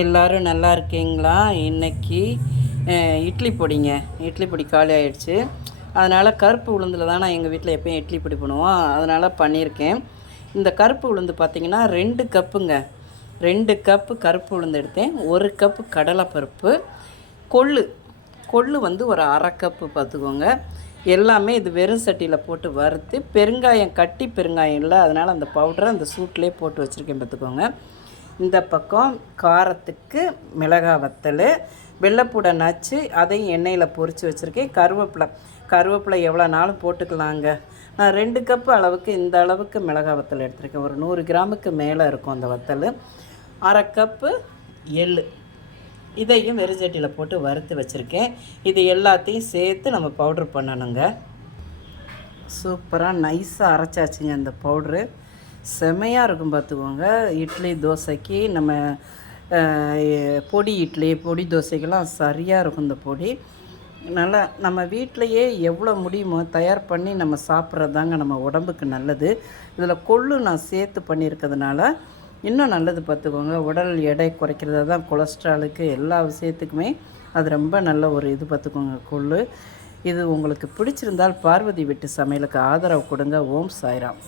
எல்லோரும் நல்லா இருக்கீங்களா? இன்றைக்கி இட்லி பொடிங்க. இட்லி பொடி காலி ஆகிடுச்சு. அதனால் கருப்பு உளுந்தில் தான் நான் எங்கள் வீட்டில் எப்போயும் இட்லி பொடி பண்ணுவோம். அதனால் பண்ணியிருக்கேன். இந்த கருப்பு உளுந்து பார்த்திங்கன்னா 2 கப்புங்க. 2 கப்பு கருப்பு உளுந்து எடுத்தேன். 1 கப்பு கடலைப்பருப்பு, கொள்ளு வந்து ஒரு 1/2 கப்பு பார்த்துக்கோங்க. எல்லாமே இது வெறும் சட்டியில் போட்டு வறுத்து, பெருங்காயம் கட்டி பெருங்காயம் இல்லை, அதனால் அந்த பவுடரை அந்த சூட்லேயே போட்டு வச்சுருக்கேன் பார்த்துக்கோங்க. இந்த பக்கம் காரத்துக்கு மிளகாய் வத்தல், வெள்ளைப்பூடை நச்சு அதையும் எண்ணெயில் பொரித்து வச்சுருக்கேன். கருவேப்பிலை எவ்வளோ நாளும் போட்டுக்கலாங்க. நான் 2 கப்பு அளவுக்கு இந்த அளவுக்கு மிளகாய் வத்தல் எடுத்துருக்கேன். ஒரு 100 கிராமுக்கு மேலே இருக்கும் அந்த வத்தல். 1/2 கப்பு எள், இதையும் வெறுஞ்சட்டியில் போட்டு வறுத்து வச்சுருக்கேன். இது எல்லாத்தையும் சேர்த்து நம்ம பவுட்ரு பண்ணணுங்க. சூப்பராக நைஸாக அரைச்சாச்சுங்க. அந்த பவுட்ரு செமையாக இருக்கும் பார்த்துக்கோங்க. இட்லி தோசைக்கு நம்ம பொடி இட்லி பொடி தோசைக்கெல்லாம் சரியாக இருக்கும் இந்த பொடி. நல்லா நம்ம வீட்டிலையே எவ்வளோ முடியுமோ தயார் பண்ணி நம்ம சாப்பிட்றது தாங்க நம்ம உடம்புக்கு நல்லது. இதில் கொள்ளு நான் சேர்த்து பண்ணியிருக்கிறதுனால இன்னும் நல்லது பார்த்துக்கோங்க. உடல் எடை குறைக்கிறது தான், கொலஸ்ட்ராலுக்கு எல்லா விஷயத்துக்குமே அது ரொம்ப நல்ல ஒரு இது பார்த்துக்கோங்க கொள்ளு. இது உங்களுக்கு பிடிச்சிருந்தால் பார்வதி வீட்டு சமையலுக்கு ஆதரவு கொடுங்க. ஓம் சாய்ராம்.